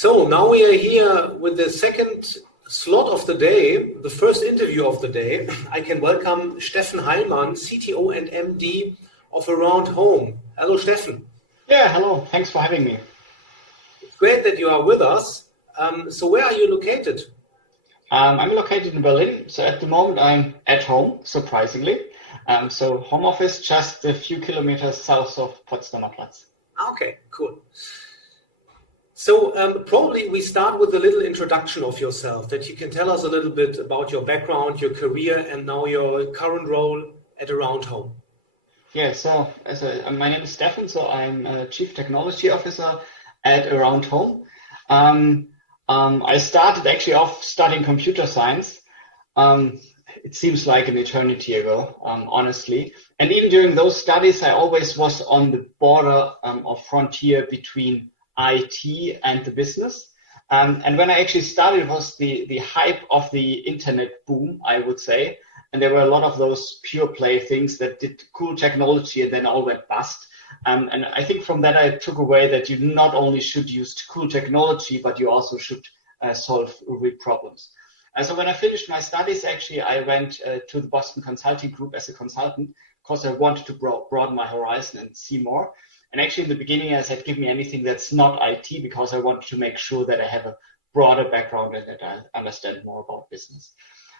So now we are here with the second slot of the day, the first interview of the day. I can welcome Steffen Heilmann, CTO and MD of Aroundhome. Hello, Steffen. Yeah, hello. Thanks for having me. It's great that you are with us. So where are you located? I'm located in Berlin. So at the moment I'm at home, surprisingly. So home office just a few kilometers south of Potsdamer Platz. Okay, cool. So probably we start with a little introduction of yourself, that you can tell us a little bit about your background, your career, and now your current role at Aroundhome. Yeah, so my name is Steffen, so I'm a Chief Technology Officer at Aroundhome. I started actually off studying computer science. It seems like an eternity ago, honestly. And even during those studies, I always was on the border or frontier between IT and the business. And when I actually started, it was the hype of the internet boom, I would say. And there were a lot of those pure play things that did cool technology and then all went bust. And I think from that, I took away that you not only should use cool technology, but you also should solve real problems. So when I finished my studies, actually, I went to the Boston Consulting Group as a consultant because I wanted to broaden my horizon and see more. And actually, in the beginning, I said, give me anything that's not IT because I wanted to make sure that I have a broader background and that I understand more about business.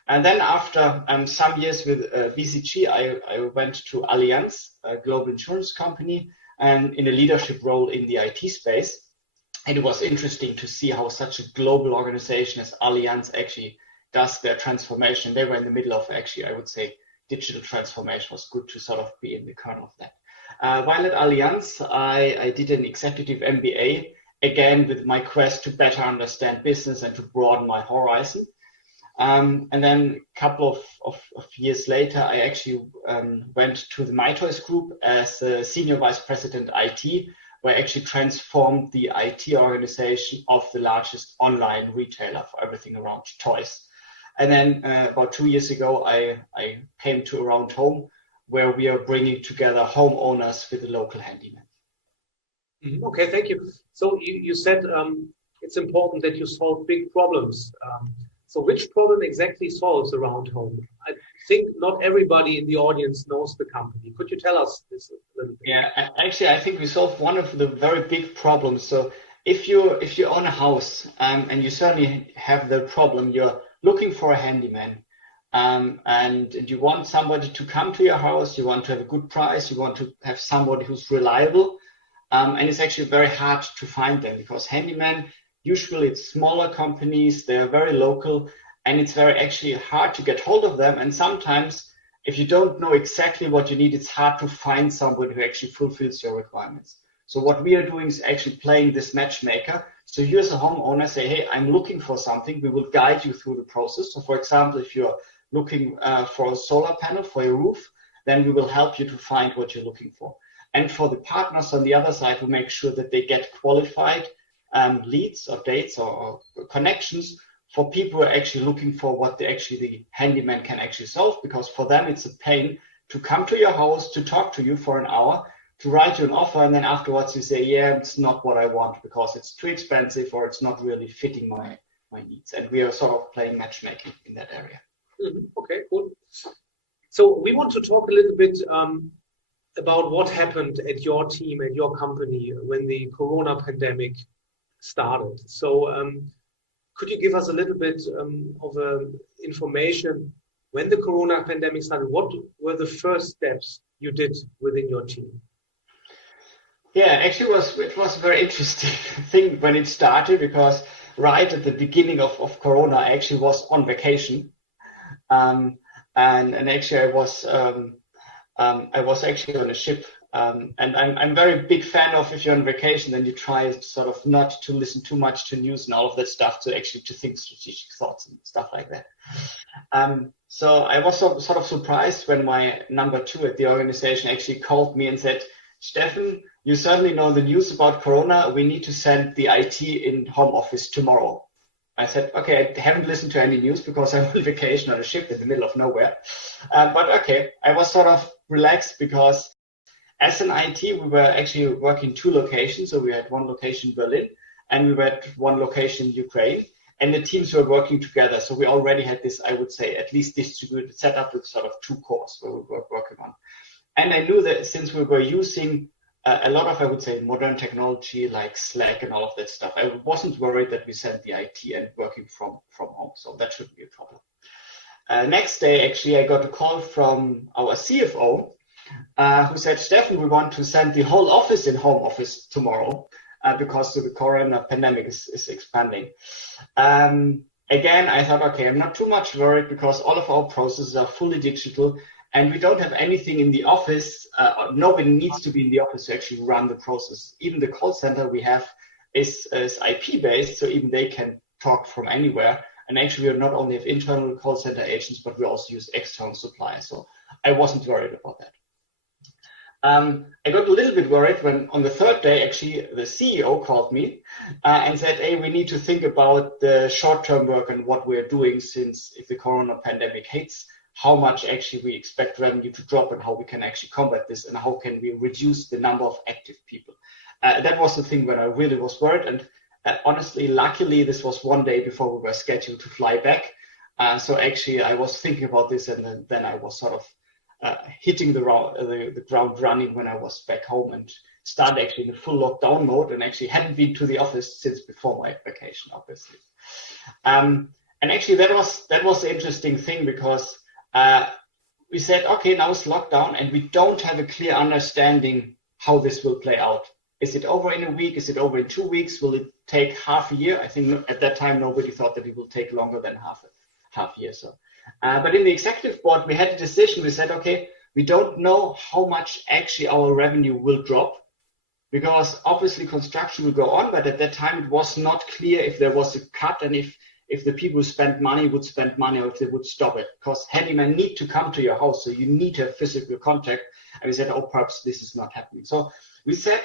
And then after some years with BCG, I went to Allianz, a global insurance company, and in a leadership role in the IT space. And it was interesting to see how such a global organization as Allianz actually does their transformation. They were in the middle of actually, I would say, digital transformation. It was good to sort of be in the kernel of that. While at Allianz, I did an executive MBA, again with my quest to better understand business and to broaden my horizon. And then a couple of years later, I actually went to the Mytoys Group as a senior vice president IT, where I actually transformed the IT organization of the largest online retailer for everything around toys. And then about 2 years ago, I came to Aroundhome, where we are bringing together homeowners with a local handyman. Okay, thank you. So you said it's important that you solve big problems. So which problem exactly solves Aroundhome? I think not everybody in the audience knows the company. Could you tell us this a little bit? Yeah, actually, I think we solve one of the very big problems. So if you own a house and you certainly have the problem, you're looking for a handyman. And you want somebody to come to your house, you want to have a good price, you want to have somebody who's reliable, and it's actually very hard to find them because handyman, usually it's smaller companies, they are very local, and it's very actually hard to get hold of them. And sometimes if you don't know exactly what you need, it's hard to find somebody who actually fulfills your requirements. So what we are doing is actually playing this matchmaker. So you as a homeowner say, hey, I'm looking for something. We will guide you through the process. So for example, if you're looking for a solar panel for your roof, then we will help you to find what you're looking for. And for the partners on the other side, we make sure that they get qualified leads or dates or connections for people who are actually looking for what the handyman can actually solve, because for them it's a pain to come to your house, to talk to you for an hour, to write you an offer, and then afterwards you say, yeah, it's not what I want because it's too expensive or it's not really fitting my needs. And we are sort of playing matchmaking in that area. Okay, cool. So we want to talk a little bit about what happened at your team, at your company when the Corona pandemic started. So could you give us a little bit of information when the Corona pandemic started? What were the first steps you did within your team? Yeah, actually it was a very interesting thing when it started, because right at the beginning of Corona, I actually was on vacation. And actually I was actually on a ship. And I'm very big fan of, if you're on vacation, then you try sort of not to listen too much to news and all of that stuff, to actually to think strategic thoughts and stuff like that. So I was sort of surprised when my number 2 at the organization actually called me and said, Steffen, you certainly know the news about Corona. We need to send the IT in home office tomorrow. I said, okay, I haven't listened to any news because I'm on vacation on a ship in the middle of nowhere. But okay, I was sort of relaxed because as an IT, we were actually working 2 locations. So we had one location in Berlin and we were at one location in Ukraine, and the teams were working together. So we already had this, I would say, at least distributed setup with sort of 2 cores where we were working on. And I knew that since we were using a lot of, I would say, modern technology like Slack and all of that stuff, I wasn't worried that we sent the IT and working from home. So that shouldn't be a problem. Next day, actually, I got a call from our CFO who said, Steffen, we want to send the whole office in home office tomorrow because the corona pandemic is expanding. Again, I thought, okay, I'm not too much worried because all of our processes are fully digital and we don't have anything in the office. Nobody needs to be in the office to actually run the process. Even the call center we have is IP based, so even they can talk from anywhere. And actually, we not only have internal call center agents, but we also use external suppliers. So I wasn't worried about that. I got a little bit worried when on the 3rd day, actually, the CEO called me and said, hey, we need to think about the short-term work and what we're doing, since if the corona pandemic hits, how much actually we expect revenue to drop and how we can actually combat this and how can we reduce the number of active people. That was the thing when I really was worried. And honestly, luckily, this was one day before we were scheduled to fly back. So actually, I was thinking about this, and then I was sort of hitting the ground running when I was back home and started actually in a full lockdown mode, and actually hadn't been to the office since before my vacation, obviously. And actually, that was the interesting thing, because we said, okay, now it's lockdown, and we don't have a clear understanding how this will play out. Is it over in a week? Is it over in 2 weeks? Will it take half a year? I think at that time, nobody thought that it will take longer than half a year. So, but in the executive board, we had a decision. We said, okay, we don't know how much actually our revenue will drop, because obviously construction will go on. But at that time, it was not clear if there was a cut and if the people who spend money would spend money or if they would stop it, because handymen need to come to your house. So you need to have physical contact. And we said, oh, perhaps this is not happening. So we said,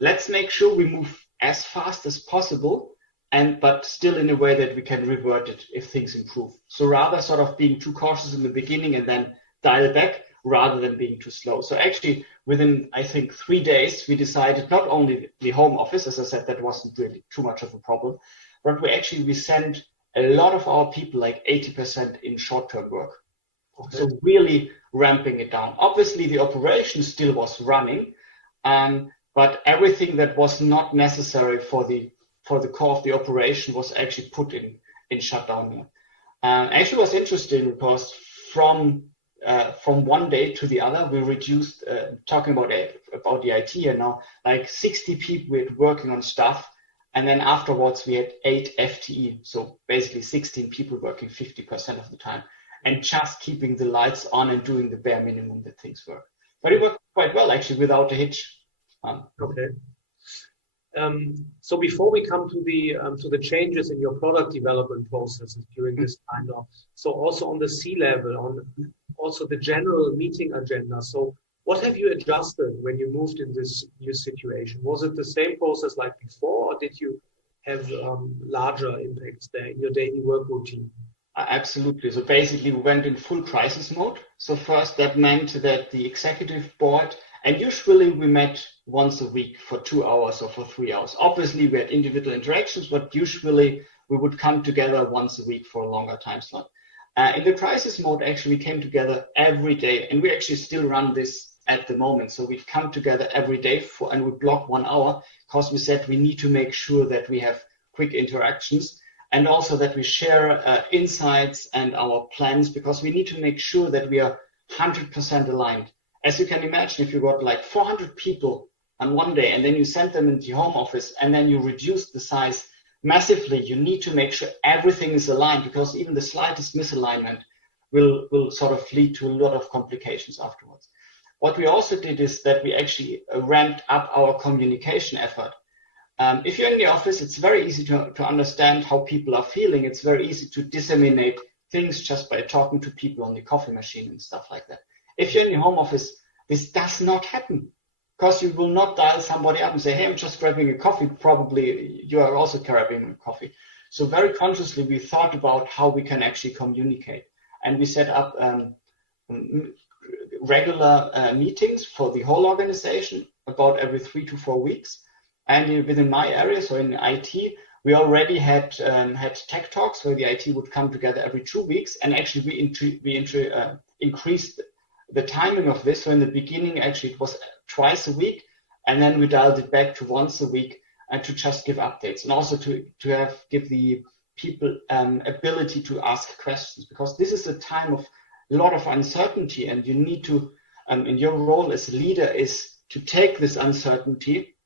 let's make sure we move as fast as possible, but still in a way that we can revert it if things improve. So rather sort of being too cautious in the beginning and then dial back, rather than being too slow. So actually, within, I think, 3 days, we decided not only the home office, as I said, that wasn't really too much of a problem, but we sent a lot of our people, like 80% in short-term work. Okay. So really ramping it down. Obviously, the operation still was running, but everything that was not necessary for the core of the operation was actually put in shutdown. Actually, it was interesting because from one day to the other, we reduced, talking about the IT here now, like 60 people working on stuff. And then afterwards, we had 8 FTE. So basically 16 people working 50% of the time and just keeping the lights on and doing the bare minimum that things work. But it worked quite well, actually, without a hitch. Okay. So before we come to the changes in your product development processes during this time now, so also on the C-level, on also the general meeting agenda. So what have you adjusted when you moved in this new situation? Was it the same process like before, or did you have larger impacts there in your daily work routine? Absolutely. So basically, we went in full crisis mode. So first, that meant that the executive board, and usually we met once a week for 2 hours or for 3 hours. Obviously, we had individual interactions, but usually we would come together once a week for a longer time slot. In the crisis mode, actually, we came together every day, and we actually still run this at the moment. So we'd come together every day and we block 1 hour, because we said we need to make sure that we have quick interactions and also that we share insights and our plans, because we need to make sure that we are 100% aligned. As you can imagine, if you got like 400 people on one day and then you send them into your home office and then you reduce the size massively, you need to make sure everything is aligned, because even the slightest misalignment will sort of lead to a lot of complications afterwards. What we also did is that we actually ramped up our communication effort. If you're in the office, it's very easy to understand how people are feeling. It's very easy to disseminate things just by talking to people on the coffee machine and stuff like that. If you're in your home office, this does not happen, because you will not dial somebody up and say, hey, I'm just grabbing a coffee. Probably you are also grabbing a coffee. So very consciously, we thought about how we can actually communicate. And we set up regular meetings for the whole organization about every 3 to 4 weeks. And within my area, so in IT, we already had tech talks where the IT would come together every 2 weeks, and actually we increased the timing of this. So in the beginning, actually it was twice a week, and then we dialed it back to once a week, and to just give updates, and also to give the people ability to ask questions, because this is a time of a lot of uncertainty, and you need to, in your role as a leader, is to take this uncertainty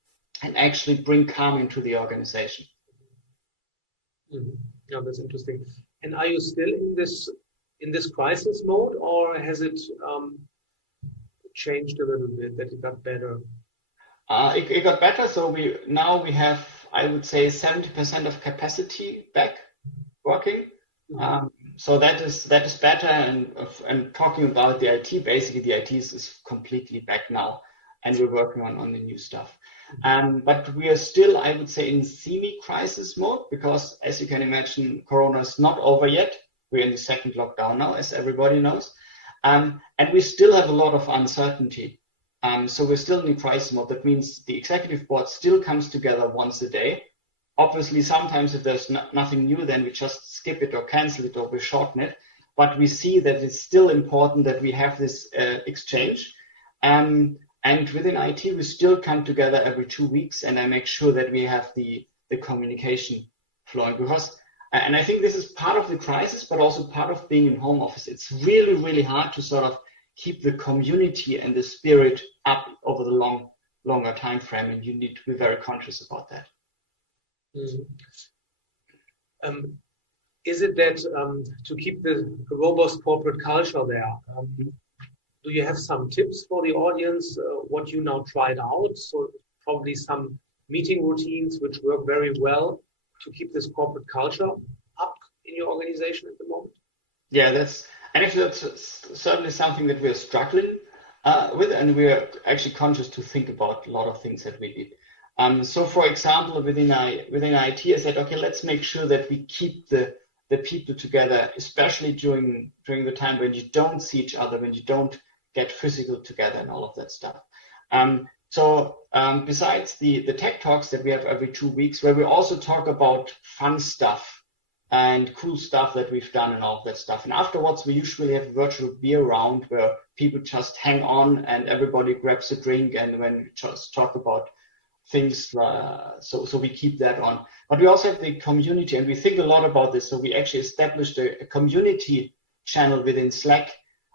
and actually bring calm into the organization. Mm-hmm. Yeah, that's interesting. And are you still in this crisis mode, or has it changed a little bit, that it got better? It got better. So we have, I would say, 70% of capacity back working. Mm-hmm. So that is better. And talking about the IT, basically the IT is completely back now, and we're working on the new stuff. But we are still, I would say, in semi-crisis mode, because as you can imagine, Corona is not over yet. We're in the second lockdown now, as everybody knows. And we still have a lot of uncertainty. So we're still in crisis mode. That means the executive board still comes together once a day. Obviously, sometimes if there's nothing new, then we just skip it or cancel it or we shorten it. But we see that it's still important that we have this exchange. And within IT, we still come together every 2 weeks, and I make sure that we have the communication flowing. Because, and I think this is part of the crisis, but also part of being in home office. It's really, really hard to sort of keep the community and the spirit up over the longer time frame, and you need to be very conscious about that. Mm-hmm. Is it that to keep the robust corporate culture there, do you have some tips for the audience, what you now tried out? So probably some meeting routines which work very well to keep this corporate culture up in your organization at the moment? Yeah, that's certainly something that we're struggling with, and we're actually conscious to think about a lot of things that we did. So for example, within IT, I said, okay, let's make sure that we keep the people together, especially during the time when you don't see each other, when you don't get physical together and all of that stuff. So besides the tech talks that we have every 2 weeks, where we also talk about fun stuff and cool stuff that we've done and all of that stuff. And afterwards, we usually have a virtual beer round where people just hang on and everybody grabs a drink, and when we just talk about things, so we keep that on. But we also have the community, and we think a lot about this. So we actually established a community channel within Slack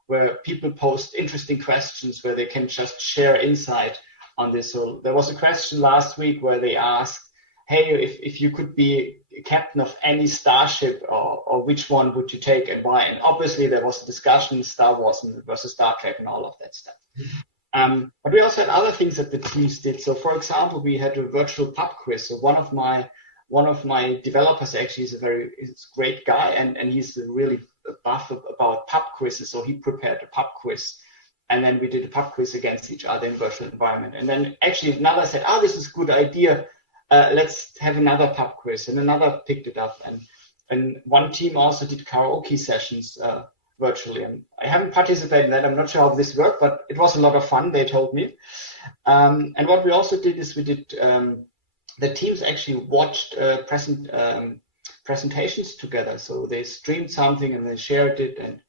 where people post interesting questions where they can just share insight on this. So there was a question last week where they asked, hey, if you could be captain of any starship, or which one would you take and why? And obviously there was a discussion, Star Wars versus Star Trek and all of that stuff. But we also had other things that the teams did. So for example, we had a virtual pub quiz. So one of my developers actually is a great guy, and he's really buff about pub quizzes. So he prepared a pub quiz, and then we did a pub quiz against each other in virtual environment. And then actually another said, this is a good idea. Let's have another pub quiz, and another picked it up. And one team also did karaoke sessions virtually. And I haven't participated in that. I'm not sure how this worked, but it was a lot of fun, they told me. And what we also did is the teams actually watched presentations together. So they streamed something and they shared it, and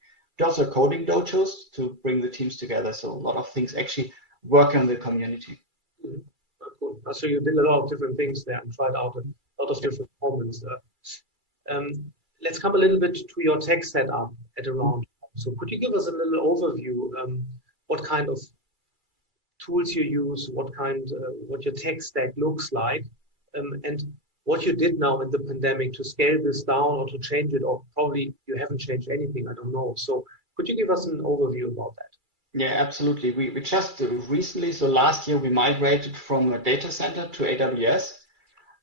also coding dojos to bring the teams together. So a lot of things actually work on the community. Mm-hmm. Cool. So you did a lot of different things there and tried out a lot of different moments. Let's come a little bit to your tech setup at Aroundhome. So could you give us a little overview? What kind of tools you use, what your tech stack looks like, and what you did now in the pandemic to scale this down or to change it, or probably you haven't changed anything, I don't know. So could you give us an overview about that? Yeah, absolutely. We just recently, so last year we migrated from a data center to AWS.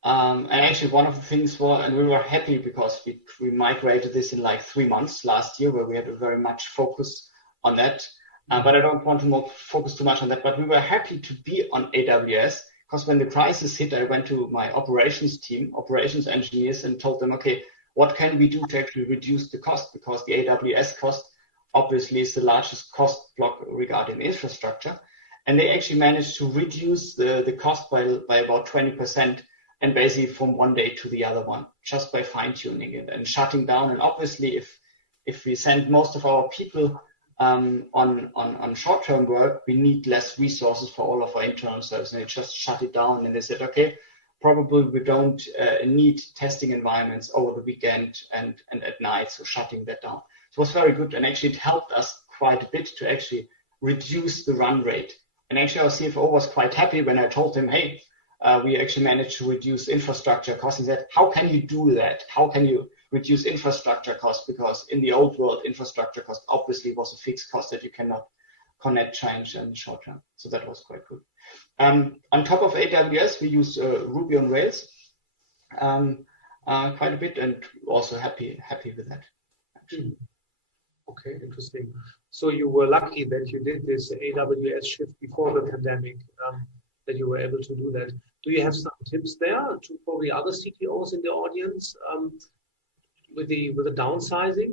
And actually one of the things was, and we were happy because we migrated this in like 3 months last year, where we had a very much focus on that. But I don't want to focus too much on that. But we were happy to be on AWS, because when the crisis hit, I went to my operations team, operations engineers, and told them, okay, what can we do to actually reduce the cost? Because the AWS cost obviously is the largest cost block regarding infrastructure. And they actually managed to reduce the cost by about 20%, and basically from one day to the other one, just by fine tuning it and shutting down. And obviously if we send most of our people on short-term work, we need less resources for all of our internal service, and they just shut it down. And they said, okay, probably we don't need testing environments over the weekend and at night, so shutting that down. So it was very good, and actually it helped us quite a bit to actually reduce the run rate. And actually our CFO was quite happy when I told him, hey, we actually managed to reduce infrastructure costs. He said, how can you do that? How can you reduce infrastructure costs? Because in the old world, infrastructure cost obviously was a fixed cost that you cannot change in the short term. So that was quite good. On top of AWS, we use Ruby on Rails quite a bit, and also happy with that. Actually. Okay, interesting. So you were lucky that you did this AWS shift before the pandemic, that you were able to do that. Do you have some tips there to probably other CTOs in the audience with the downsizing?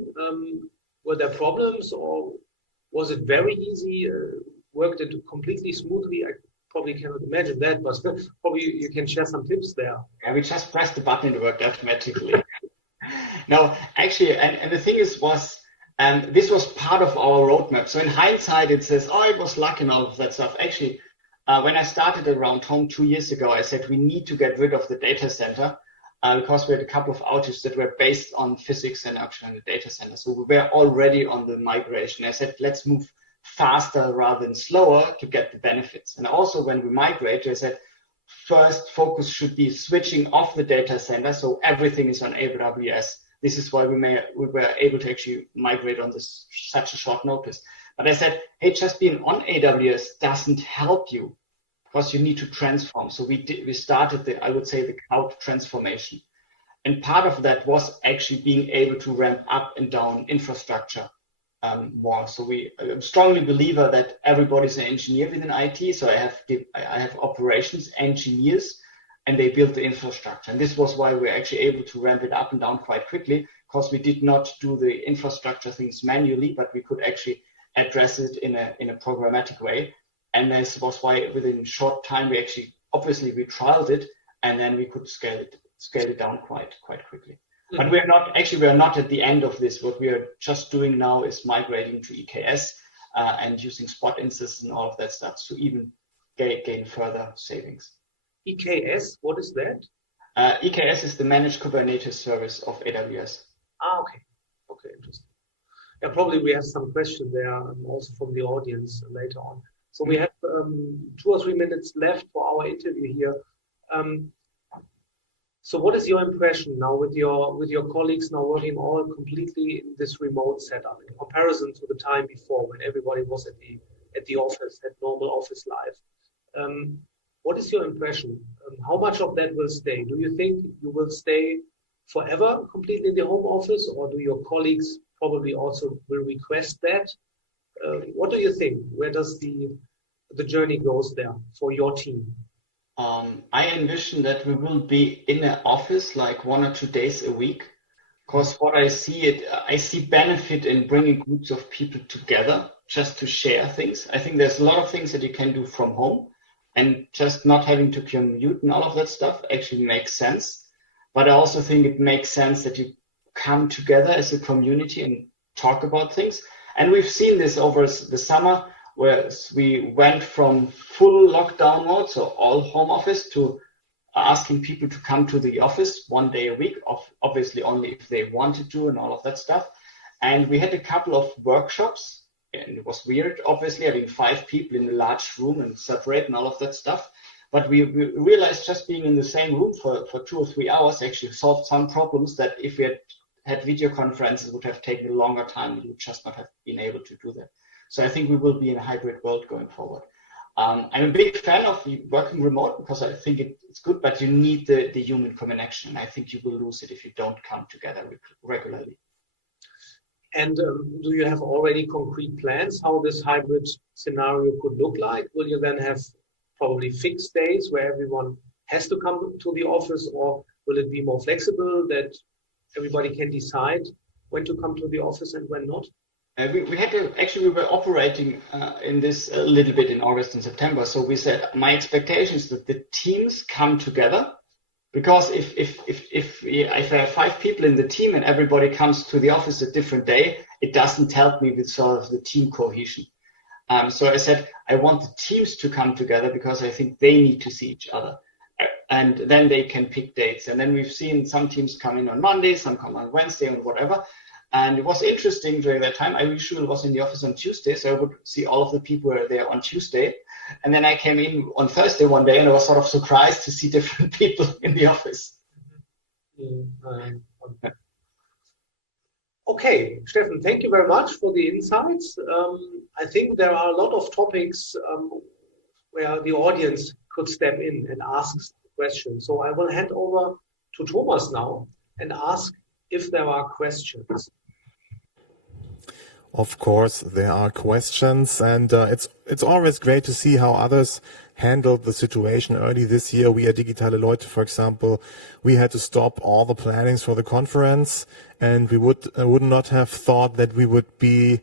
Were there problems, or was it very easy? Worked it completely smoothly? I probably cannot imagine that, but probably you can share some tips there. Yeah, we just pressed the button and it worked automatically. No, actually, and the thing was this was part of our roadmap. So in hindsight, it says, oh, it was luck and all of that stuff. Actually, when I started Aroundhome 2 years ago, I said we need to get rid of the data center because we had a couple of outages that were based on physics and actually on the data center. So we were already on the migration. I said, let's move faster rather than slower to get the benefits. And also when we migrated, I said, first focus should be switching off the data center so everything is on AWS. This is why we were able to actually migrate on such a short notice. But I said, hey, just being on AWS doesn't help you because you need to transform. So we started the cloud transformation. And part of that was actually being able to ramp up and down infrastructure more. So I'm a strongly believer that everybody's an engineer within IT. So I have operations engineers, and they build the infrastructure. And this was why we're actually able to ramp it up and down quite quickly, because we did not do the infrastructure things manually, but we could actually address it in a programmatic way. And this was why within a short time, we trialed it, and then we could scale it down quite quickly. Mm-hmm. But we are not at the end of this. What we are just doing now is migrating to EKS and using spot instances and all of that stuff to even gain further savings. EKS, what is that? EKS is the Managed Kubernetes Service of AWS. Okay, interesting. Yeah, probably we have some questions there also from the audience later on. So we have 2 or 3 minutes left for our interview here. So what is your impression now with your colleagues now working all completely in this remote setup in comparison to the time before when everybody was at the office, had normal office life? What is your impression? How much of that will stay? Do you think you will stay forever completely in the home office, or do your colleagues probably also will request that? What do you think? Where does the journey goes there for your team? I envision that we will be in an office like 1 or 2 days a week, because what I see benefit in bringing groups of people together just to share things. I think there's a lot of things that you can do from home, and just not having to commute and all of that stuff actually makes sense. But I also think it makes sense that you come together as a community and talk about things. And we've seen this over the summer, where we went from full lockdown mode, so all home office, to asking people to come to the office 1 day a week, obviously only if they wanted to and all of that stuff. And we had a couple of workshops, and it was weird, obviously, having 5 people in a large room and separate and all of that stuff. But we realized just being in the same room for 2 or 3 hours actually solved some problems that if we had video conferences would have taken a longer time. We would just not have been able to do that. So I think we will be in a hybrid world going forward. I'm a big fan of working remote because I think it's good, but you need the human connection. I think you will lose it if you don't come together regularly. And do you have already concrete plans how this hybrid scenario could look like? Will you then have probably fixed days where everyone has to come to the office, or will it be more flexible that everybody can decide when to come to the office and when not? we had to, actually, we were operating in this a little bit in August and September. So we said, my expectation is that the teams come together, because if I have 5 people in the team and everybody comes to the office a different day, it doesn't help me with sort of the team cohesion. So I said, I want the teams to come together because I think they need to see each other. And then they can pick dates. And then we've seen some teams come in on Monday, some come on Wednesday, and whatever. And it was interesting during that time. I usually was in the office on Tuesday, so I would see all of the people who were there on Tuesday. And then I came in on Thursday one day, and I was sort of surprised to see different people in the office. Okay, Steffen, thank you very much for the insights. I think there are a lot of topics where the audience could step in and ask questions. So I will hand over to Thomas now and ask if there are questions. Of course, there are questions, and it's always great to see how others handled the situation. Early this year, we at Digitale Leute, for example, we had to stop all the plannings for the conference, and we would not have thought that we would be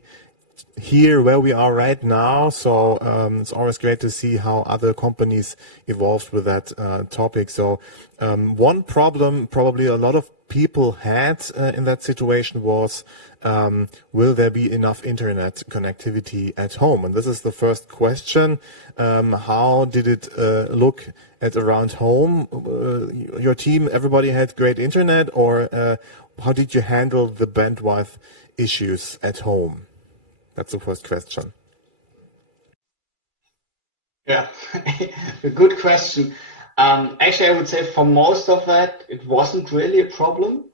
here where we are right now. So it's always great to see how other companies evolved with that topic. So one problem probably a lot of people had in that situation was, will there be enough internet connectivity at home? And this is the first question. How did it look at Aroundhome? Your team, everybody had great internet, or how did you handle the bandwidth issues at home? That's the first question. Yeah, a good question. Actually, I would say for most of that, it wasn't really a problem.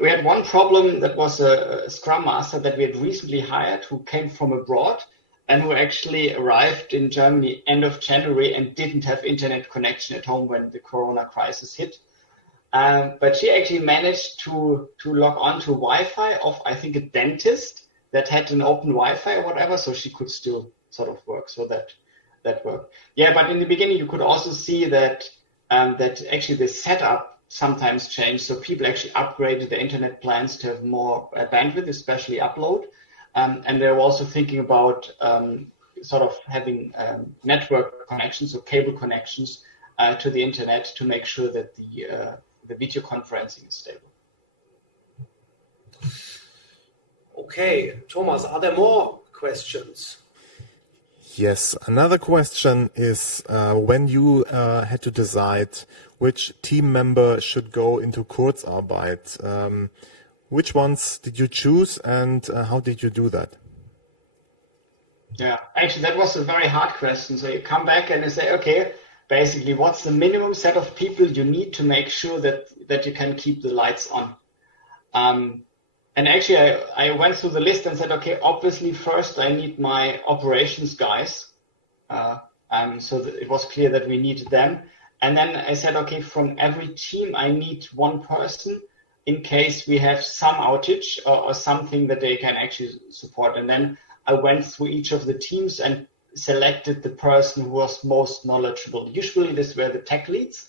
We had one problem that was a Scrum Master that we had recently hired who came from abroad and who actually arrived in Germany end of January and didn't have internet connection at home when the Corona crisis hit. But she actually managed to log on to Wi-Fi of, I think, a dentist that had an open Wi-Fi or whatever, so she could still sort of work. So that worked. Yeah, but in the beginning, you could also see that that actually the setup sometimes changed. So people actually upgraded the internet plans to have more bandwidth, especially upload. And they were also thinking about sort of having network connections or cable connections to the internet to make sure that the video conferencing is stable. Okay, Thomas, are there more questions? Yes, another question is when you had to decide which team member should go into Kurzarbeit, which ones did you choose and how did you do that? Yeah, actually that was a very hard question. So you come back and you say, okay, basically what's the minimum set of people you need to make sure that you can keep the lights on? And actually, I went through the list and said, okay, obviously first I need my operations guys. So it was clear that we needed them. And then I said, okay, from every team, I need one person in case we have some outage or something that they can actually support. And then I went through each of the teams and selected the person who was most knowledgeable. Usually these were the tech leads.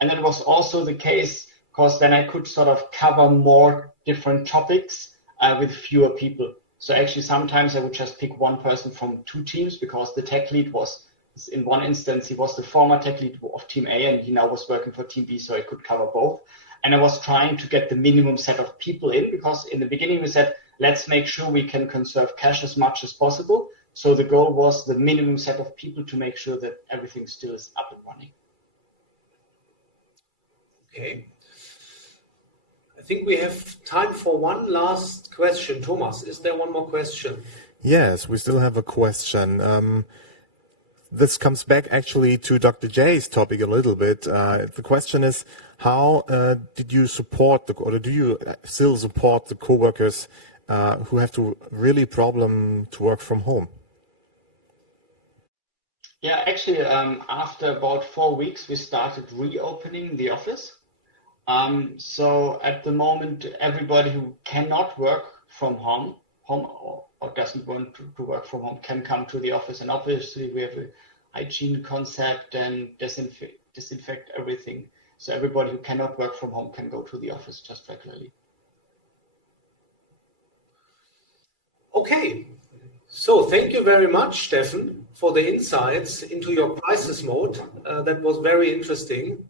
And that was also the case because then I could sort of cover more different topics with fewer people. So actually sometimes I would just pick one person from 2 teams because the tech lead was, in one instance, he was the former tech lead of team A and he now was working for team B, so I could cover both. And I was trying to get the minimum set of people in because in the beginning we said, let's make sure we can conserve cash as much as possible. So the goal was the minimum set of people to make sure that everything still is up and running. Okay. I think we have time for one last question. Thomas, is there one more question? Yes, we still have a question. This comes back actually to Dr. J's topic a little bit. The question is, how did you support or do you still support the coworkers who have to really problem to work from home? Yeah, actually, after about 4 weeks, we started reopening the office. So at the moment, everybody who cannot work from home or doesn't want to work from home can come to the office. And obviously, we have a hygiene concept and disinfect everything. So everybody who cannot work from home can go to the office just regularly. Okay. So thank you very much, Steffen, for the insights into your crisis mode. That was very interesting.